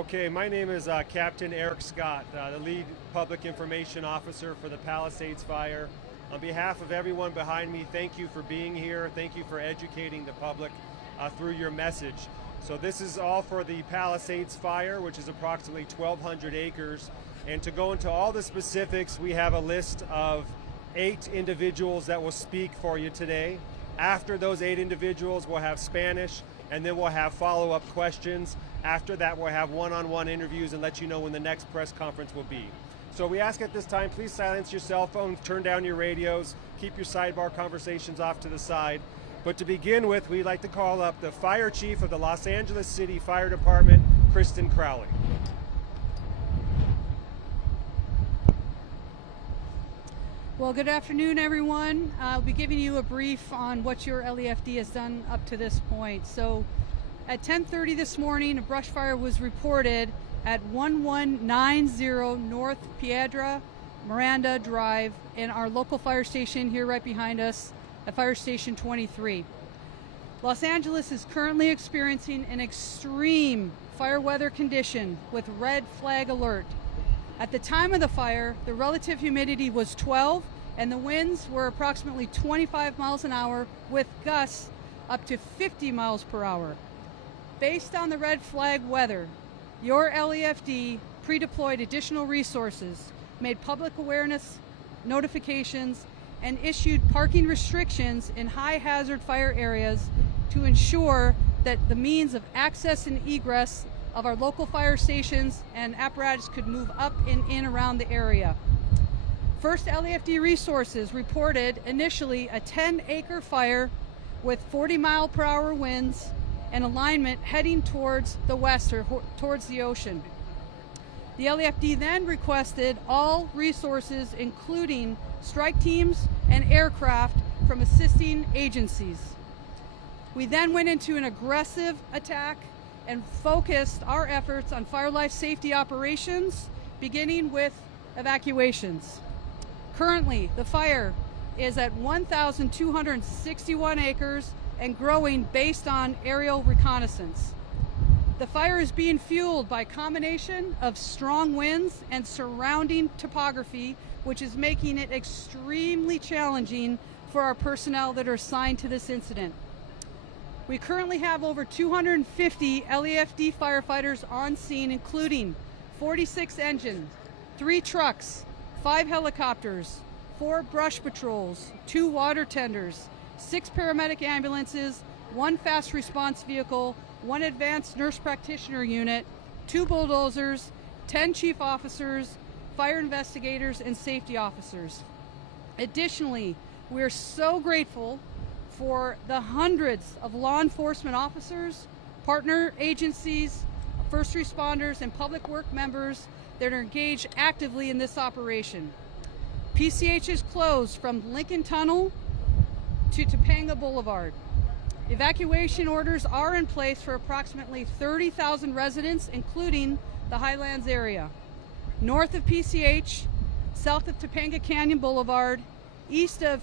Okay, my name is Captain Eric Scott, the lead public information officer for the Palisades Fire. On behalf of everyone behind me, thank you for being here. Thank you for educating the public through your message. So this is all for the Palisades Fire, which is approximately 1,200 acres. And to go into all the specifics, we have a list of 8 individuals that will speak for you today. After those 8 individuals, we'll have Spanish, and then we'll have follow-up questions. After that, we'll have one-on-one interviews and let you know when the next press conference will be. So we ask at this time, please silence your cell phones, turn down your radios, keep your sidebar conversations off to the side. But to begin with, we'd like to call up the Fire Chief of the Los Angeles City Fire Department, Kristin Crowley. Well, good afternoon, everyone. I'll be giving you a brief on what your LEFD has done up to this point. So at 10:30 this morning, a brush fire was reported at 1190 North Piedra Miranda Drive in our local fire station here right behind us at Fire Station 23. Los Angeles is currently experiencing an extreme fire weather condition with red flag alert. At the time of the fire, the relative humidity was 12 and the winds were approximately 25 miles an hour with gusts up to 50 miles per hour. Based on the red flag weather, your LEFD pre-deployed additional resources, made public awareness notifications, and issued parking restrictions in high hazard fire areas to ensure that the means of access and egress of our local fire stations and apparatus could move up and in around the area. First LEFD resources reported initially a 10-acre fire with 40-mile-per-hour winds and alignment heading towards the west or towards the ocean. The LEFD then requested all resources, including strike teams and aircraft from assisting agencies. We then went into an aggressive attack and focused our efforts on fire life safety operations, beginning with evacuations. Currently, the fire is at 1,261 acres and growing based on aerial reconnaissance. The fire is being fueled by a combination of strong winds and surrounding topography, which is making it extremely challenging for our personnel that are assigned to this incident. We currently have over 250 LEFD firefighters on scene, including 46 engines, 3 trucks, 5 helicopters, 4 brush patrols, 2 water tenders, 6 paramedic ambulances, 1 fast response vehicle, 1 advanced nurse practitioner unit, 2 bulldozers, 10 chief officers, fire investigators, and safety officers. Additionally, we are so grateful for the hundreds of law enforcement officers, partner agencies, first responders, and public work members that are engaged actively in this operation. PCH is closed from Lincoln Tunnel to Topanga Boulevard. Evacuation orders are in place for approximately 30,000 residents, including the Highlands area. North of PCH, south of Topanga Canyon Boulevard, east of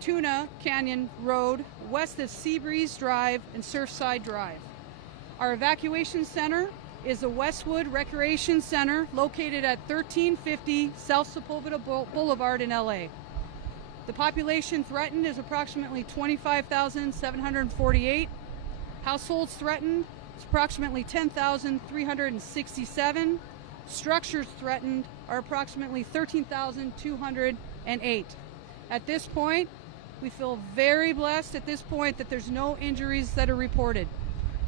Tuna Canyon Road, west of Seabreeze Drive and Surfside Drive. Our evacuation center is the Westwood Recreation Center located at 1350 South Sepulveda Boulevard in LA. The population threatened is approximately 25,748. Households threatened is approximately 10,367. Structures threatened are approximately 13,208. At this point, we feel very blessed at this point that there's no injuries that are reported.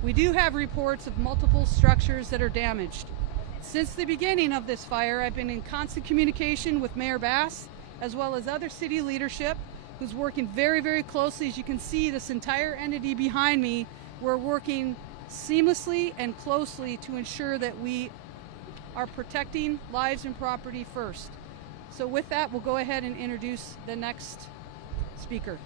We do have reports of multiple structures that are damaged. Since the beginning of this fire, I've been in constant communication with Mayor Bass, as well as other city leadership, who's working very, very closely. As you can see, this entire entity behind me, we're working seamlessly and closely to ensure that we are protecting lives and property first. So with that, we'll go ahead and introduce the next speaker.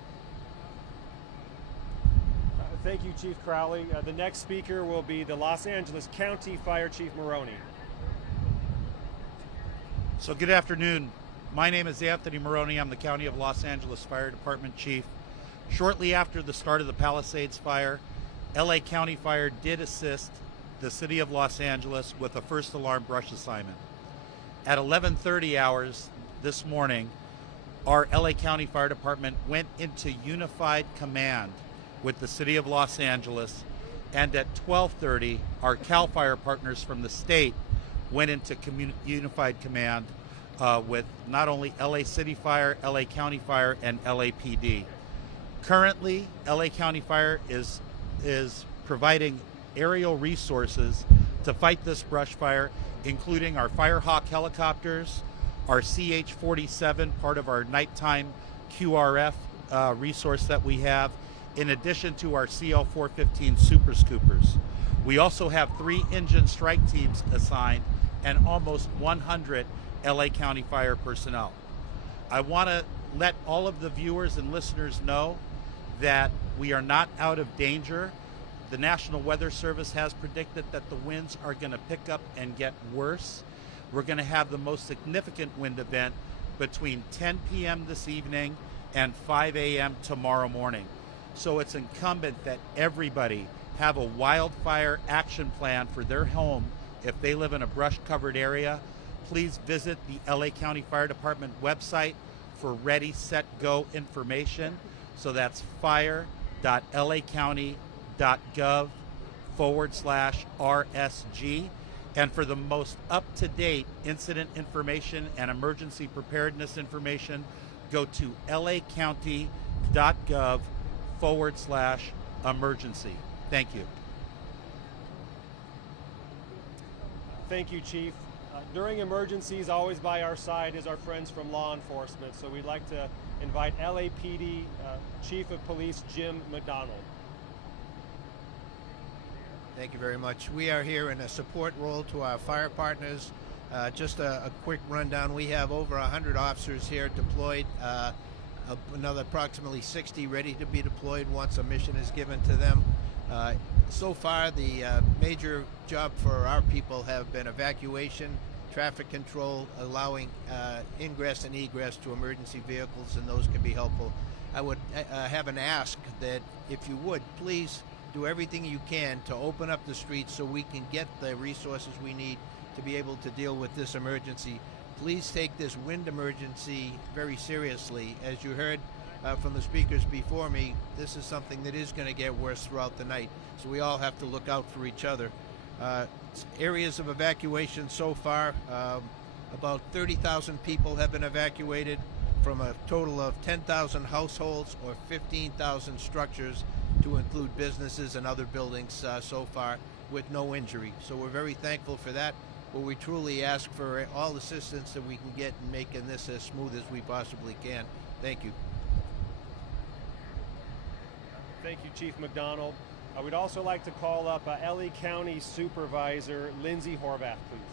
Thank you, Chief Crowley. The next speaker will be the Los Angeles County Fire Chief Maroney. So good afternoon. My name is Anthony Maroney. I'm the County of Los Angeles Fire Department Chief. Shortly after the start of the Palisades Fire, LA County Fire did assist the City of Los Angeles with a first alarm brush assignment. At 11:30 hours this morning, our LA County Fire Department went into unified command with the City of Los Angeles, and at 12:30, our CAL FIRE partners from the state went into unified command with not only LA City Fire, LA County Fire, and LAPD. Currently, LA County Fire is providing aerial resources to fight this brush fire, including our Firehawk helicopters, our CH-47, part of our nighttime QRF resource that we have, in addition to our CL-415 Super Scoopers. We also have 3 engine strike teams assigned and almost 100 LA County Fire personnel. I want to let all of the viewers and listeners know that we are not out of danger. The National Weather Service has predicted that the winds are going to pick up and get worse. We're going to have the most significant wind event between 10 p.m. this evening and 5 a.m. tomorrow morning. So it's incumbent that everybody have a wildfire action plan for their home if they live in a brush-covered area. Please visit the LA County Fire Department website for Ready, Set, Go information. So that's fire.lacounty.gov/RSG. And for the most up-to-date incident information and emergency preparedness information, go to lacounty.gov/emergency. Thank you. Thank you, Chief. During emergencies, always by our side is our friends from law enforcement. So we'd like to invite LAPD Chief of Police Jim McDonald. Thank you very much. We are here in a support role to our fire partners. Just a quick rundown. We have over 100 officers here deployed, another approximately 60 ready to be deployed once a mission is given to them. So far, the major job for our people have been evacuation, traffic control, allowing ingress and egress to emergency vehicles, and those can be helpful. I would have an ask that if you would, please do everything you can to open up the streets so we can get the resources we need to be able to deal with this emergency. Please take this wind emergency very seriously. As you heard from the speakers before me, this is something that is going to get worse throughout the night, so we all have to look out for each other. Areas of evacuation so far, about 30,000 people have been evacuated from a total of 10,000 households or 15,000 structures, to include businesses and other buildings so far, with no injury. So we're very thankful for that, but we truly ask for all assistance that we can get in making this as smooth as we possibly can. Thank you. Thank you, Chief McDonald. I would also like to call up LA County Supervisor Lindsay Horvath, please.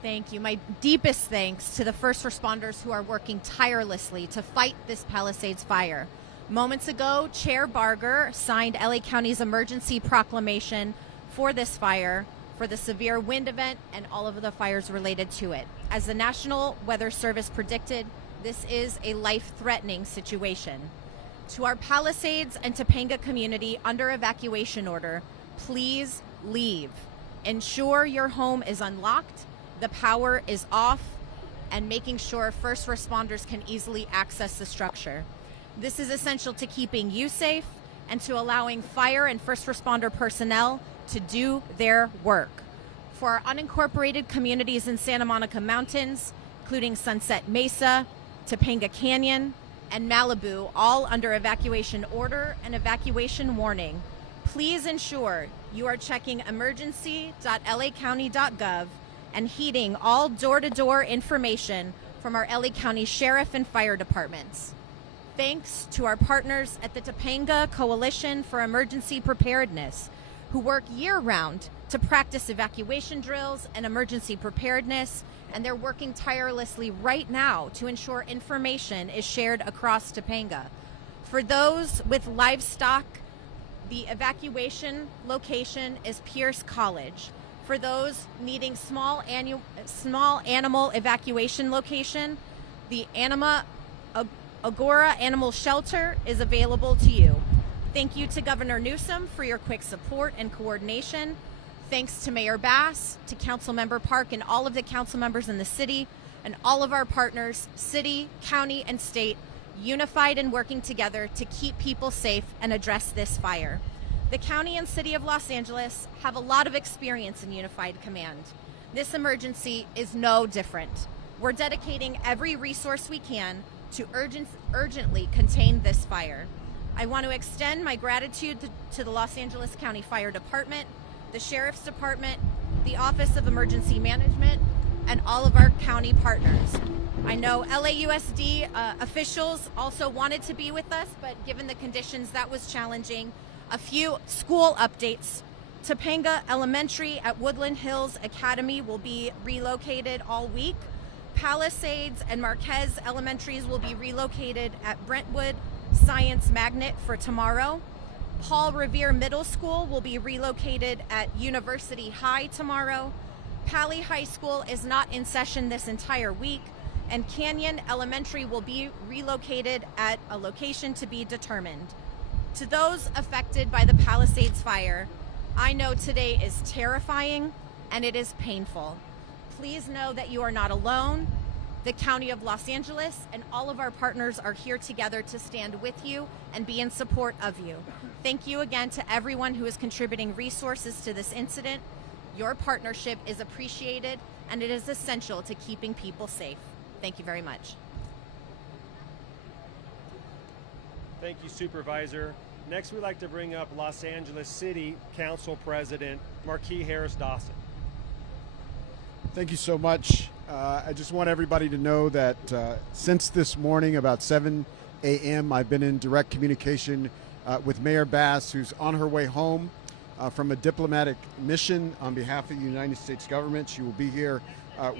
Thank you. My deepest thanks to the first responders who are working tirelessly to fight this Palisades fire. Moments ago, Chair Barger signed LA County's emergency proclamation for this fire, for the severe wind event, and all of the fires related to it. As the National Weather Service predicted, this is a life-threatening situation. To our Palisades and Topanga community under evacuation order, please leave. Ensure your home is unlocked, the power is off, and making sure first responders can easily access the structure. This is essential to keeping you safe and to allowing fire and first responder personnel to do their work. For our unincorporated communities in Santa Monica Mountains, including Sunset Mesa, Topanga Canyon, and Malibu, all under evacuation order and evacuation warning, please ensure you are checking emergency.lacounty.gov and heeding all door-to-door information from our LA County Sheriff and Fire Departments. Thanks to our partners at the Topanga Coalition for Emergency Preparedness, who work year-round to practice evacuation drills and emergency preparedness, and they're working tirelessly right now to ensure information is shared across Topanga. For those with livestock, the evacuation location is Pierce College. For those needing small animal evacuation location, the Agora Animal Shelter is available to you. Thank you to Governor Newsom for your quick support and coordination. Thanks to Mayor Bass, to Councilmember Park, and all of the council members in the city, and all of our partners, city, county, and state, unified and working together to keep people safe and address this fire. The county and city of Los Angeles have a lot of experience in unified command. This emergency is no different. We're dedicating every resource we can to urgently contain this fire. I want to extend my gratitude to the Los Angeles County Fire Department, the Sheriff's Department, the Office of Emergency Management, and all of our county partners. I know LAUSD officials also wanted to be with us, but given the conditions, that was challenging. A few school updates. Topanga Elementary at Woodland Hills Academy will be relocated all week. Palisades and Marquez Elementaries will be relocated at Brentwood Science Magnet for tomorrow. Paul Revere Middle School will be relocated at University High tomorrow. Pali High School is not in session this entire week, and Canyon Elementary will be relocated at a location to be determined. To those affected by the Palisades Fire, I know today is terrifying and it is painful. Please know that you are not alone. The County of Los Angeles and all of our partners are here together to stand with you and be in support of you. Thank you again to everyone who is contributing resources to this incident. Your partnership is appreciated and it is essential to keeping people safe. Thank you very much. Thank you, Supervisor. Next, we'd like to bring up Los Angeles City Council President Marquis Harris-Dawson. Thank you so much. I just want everybody to know that since this morning, about 7 a.m., I've been in direct communication with Mayor Bass, who's on her way home from a diplomatic mission on behalf of the United States government. She will be here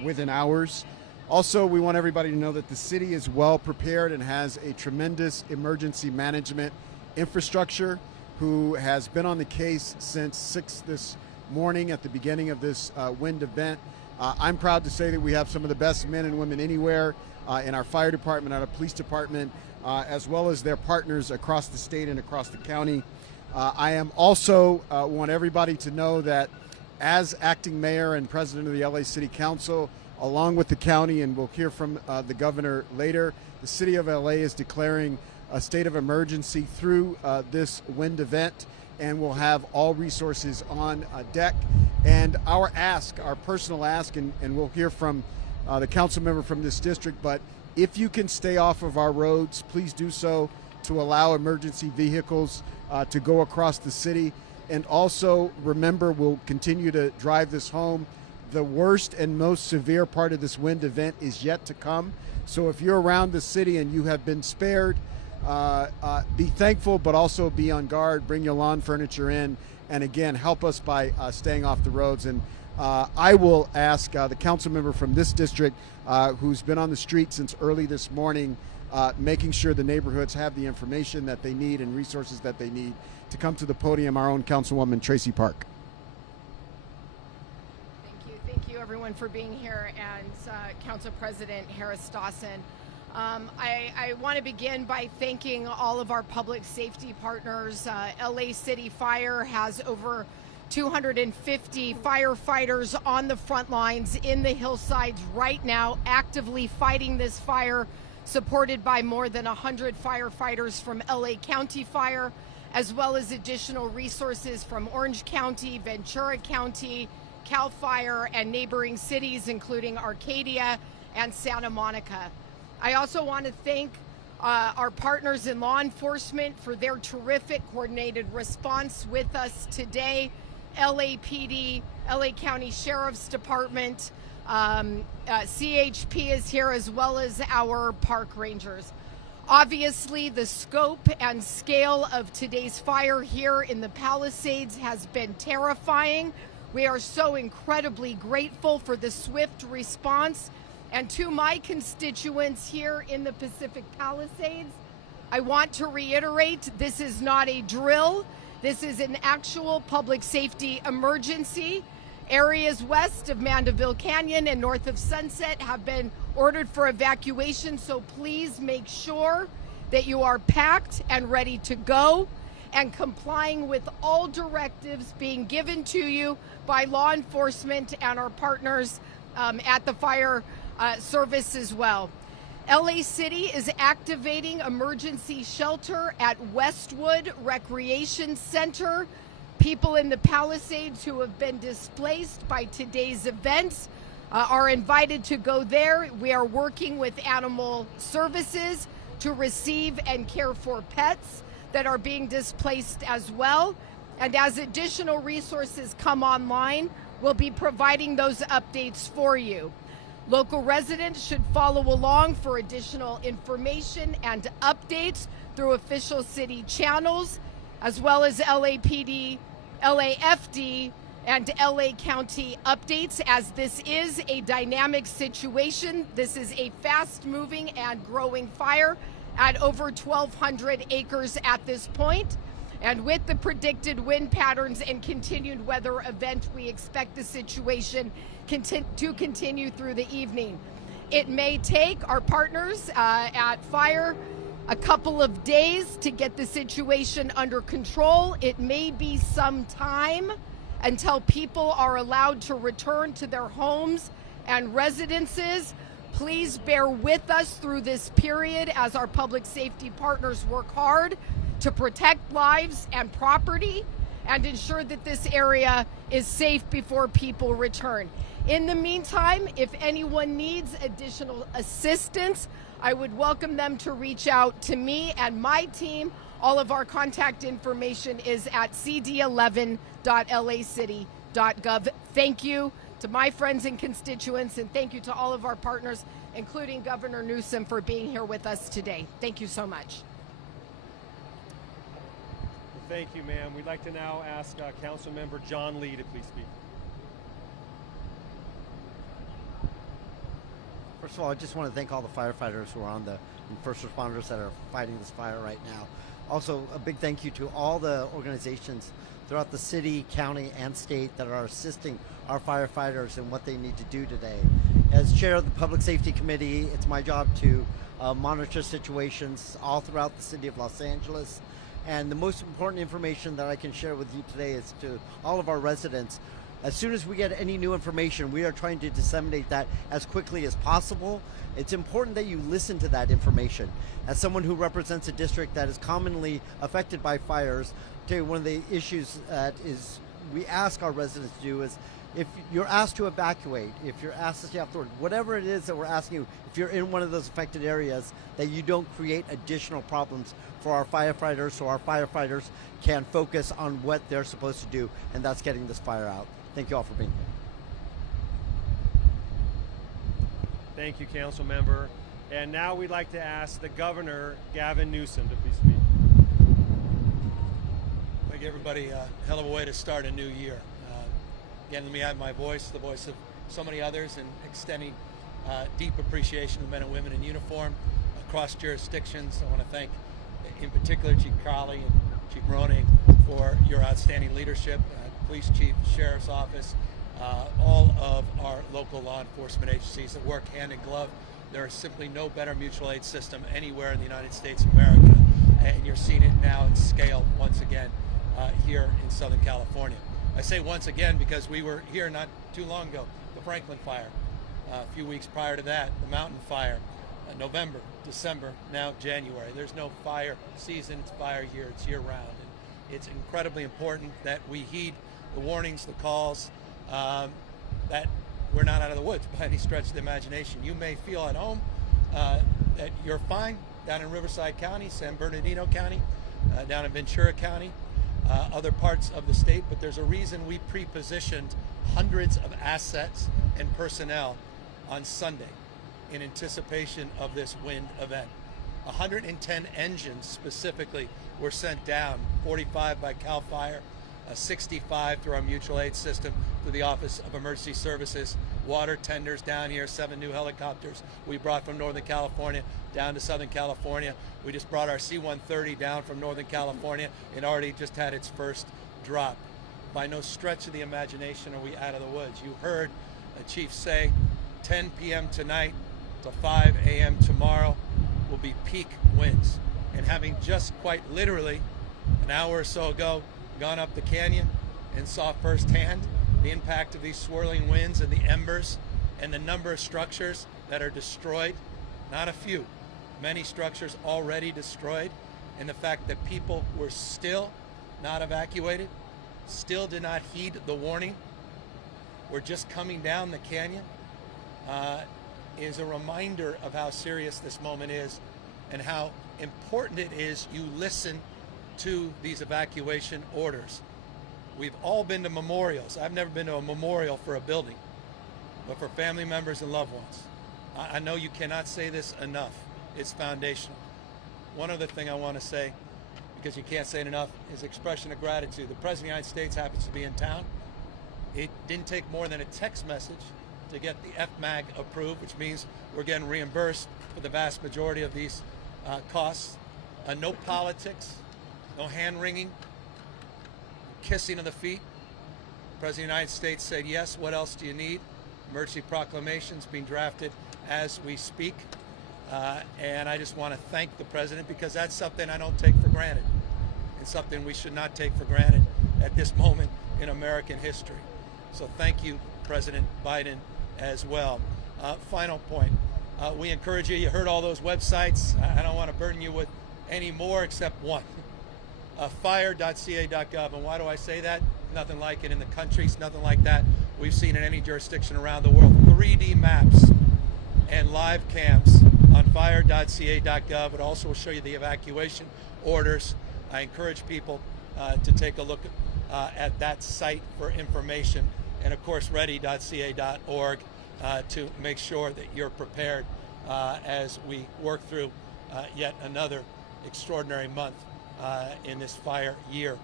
within hours. Also, we want everybody to know that the city is well prepared and has a tremendous emergency management infrastructure who has been on the case since 6 this morning at the beginning of this wind event. I'm proud to say that we have some of the best men and women anywhere in our fire department, our police department, as well as their partners across the state and across the county. I am also want everybody to know that as acting mayor and president of the LA City Council, along with the county, and we'll hear from the governor later, the city of LA is declaring a state of emergency through this wind event, and we'll have all resources on deck. And our ask, our personal ask, and we'll hear from the council member from this district, but if you can stay off of our roads, please do so to allow emergency vehicles to go across the city. And also remember, we'll continue to drive this home. The worst and most severe part of this wind event is yet to come. So if you're around the city and you have been spared, be thankful, but also be on guard. Bring your lawn furniture in, and again, help us by staying off the roads. And I will ask the council member from this district, who's been on the street since early this morning, making sure the neighborhoods have the information that they need and resources that they need, to come to the podium, our own Councilwoman Tracy Park. Thank you everyone for being here, and Council President Harris-Dawson. I want to begin by thanking all of our public safety partners. LA City Fire has over 250 firefighters on the front lines in the hillsides right now, actively fighting this fire, supported by more than 100 firefighters from LA County Fire, as well as additional resources from Orange County, Ventura County, CAL FIRE, and neighboring cities, including Arcadia and Santa Monica. I also want to thank our partners in law enforcement for their terrific coordinated response with us today. LAPD, LA County Sheriff's Department, CHP is here, as well as our park rangers. Obviously, the scope and scale of today's fire here in the Palisades has been terrifying. We are so incredibly grateful for the swift response. And to my constituents here in the Pacific Palisades, I want to reiterate, this is not a drill. This is an actual public safety emergency. Areas west of Mandeville Canyon and north of Sunset have been ordered for evacuation, so please make sure that you are packed and ready to go. and complying with all directives being given to you by law enforcement and our partners at the fire service as well. LA City is activating emergency shelter at Westwood Recreation Center. People in the Palisades who have been displaced by today's events are invited to go there. We are working with animal services to receive and care for pets that are being displaced as well. And as additional resources come online, we'll be providing those updates for you. Local residents should follow along for additional information and updates through official city channels, as well as LAPD, LAFD, and LA County updates, as this is a dynamic situation. This is a fast-moving and growing fire at over 1,200 acres at this point. And with the predicted wind patterns and continued weather event, we expect the situation to continue through the evening. It may take our partners at Fire a couple of days to get the situation under control. It may be some time until people are allowed to return to their homes and residences. Please bear with us through this period as our public safety partners work hard to protect lives and property and ensure that this area is safe before people return. In the meantime, if anyone needs additional assistance, I would welcome them to reach out to me and my team. All of our contact information is at cd11.lacity.gov. Thank you to my friends and constituents, and thank you to all of our partners, including Governor Newsom, for being here with us today. Thank you so much. Well, thank you, ma'am. We'd like to now ask Councilmember John Lee to please speak. First of all, I just want to thank all the firefighters who are on and first responders that are fighting this fire right now. Also, a big thank you to all the organizations throughout the city, county, and state that are assisting our firefighters in what they need to do today. As chair of the Public Safety Committee, it's my job to monitor situations all throughout the city of Los Angeles. And the most important information that I can share with you today is to all of our residents. As soon as we get any new information, we are trying to disseminate that as quickly as possible. It's important that you listen to that information. As someone who represents a district that is commonly affected by fires, I'll tell you one of the issues that we ask our residents to do is, if you're asked to evacuate, if you're asked to stay outdoors, whatever it is that we're asking you, if you're in one of those affected areas, that you don't create additional problems for our firefighters, so our firefighters can focus on what they're supposed to do, and that's getting this fire out. Thank you all for being here. Thank you, Council Member. And now we'd like to ask the Governor, Gavin Newsom, to please speak. Thank you, everybody. Hell of a way to start a new year. Again, let me add my voice, the voice of so many others, and extending deep appreciation to men and women in uniform across jurisdictions. I want to thank, in particular, Chief Crowley and Chief Maroney for your outstanding leadership. Police Chief, Sheriff's Office, all of our local law enforcement agencies that work hand in glove. There is simply no better mutual aid system anywhere in the United States of America, and you're seeing it now at scale once again here in Southern California. I say once again because we were here not too long ago, the Franklin Fire, a few weeks prior to that, the Mountain Fire, November, December, now January. There's no fire season, it's fire year, it's year round. And it's incredibly important that we heed the warnings, the calls, that we're not out of the woods by any stretch of the imagination. You may feel at home that you're fine down in Riverside County, San Bernardino County, down in Ventura County, other parts of the state, but there's a reason we pre-positioned hundreds of assets and personnel on Sunday in anticipation of this wind event. 110 engines specifically were sent down, 45 by CAL FIRE, 65 through our mutual aid system through the Office of Emergency Services. Water tenders down here, 7 new helicopters we brought from Northern California down to Southern California. We just brought our C-130 down from Northern California and already just had its first drop. By no stretch of the imagination are we out of the woods. You heard the Chief say 10 p.m. tonight to 5 a.m. tomorrow will be peak winds. And having just quite literally an hour or so ago, gone up the canyon and saw firsthand the impact of these swirling winds and the embers and the number of structures that are destroyed. Not a few, many structures already destroyed, and the fact that people were still not evacuated, still did not heed the warning. We're just coming down the canyon, is a reminder of how serious this moment is and how important it is you listen to these evacuation orders. We've all been to memorials. I've never been to a memorial for a building, but for family members and loved ones. I know you cannot say this enough. It's foundational. One other thing I want to say, because you can't say it enough, is expression of gratitude. The President of the United States happens to be in town. It didn't take more than a text message to get the FMAG approved, which means we're getting reimbursed for the vast majority of these costs. No politics, no hand-wringing, kissing of the feet. The President of the United States said, yes, what else do you need? Emergency proclamations being drafted as we speak. And I just want to thank the President, because that's something I don't take for granted. It's something we should not take for granted at this moment in American history. So thank you, President Biden, as well. Final point. We encourage you, you heard all those websites. I don't want to burden you with any more except one. Fire.ca.gov. And why do I say that? Nothing like it in the countries, nothing like that we've seen in any jurisdiction around the world. 3D maps and live cams on fire.ca.gov. It also will show you the evacuation orders. I encourage people to take a look at that site for information. And of course, ready.ca.org to make sure that you're prepared as we work through yet another extraordinary month in this fire year,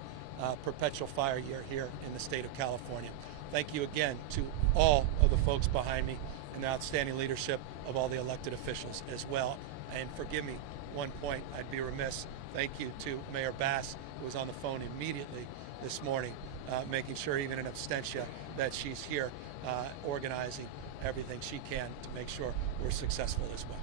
perpetual fire year here in the state of California. Thank you again to all of the folks behind me and the outstanding leadership of all the elected officials as well. And forgive me, one point, I'd be remiss. Thank you to Mayor Bass, who was on the phone immediately this morning, making sure even in absentia that she's here organizing everything she can to make sure we're successful as well.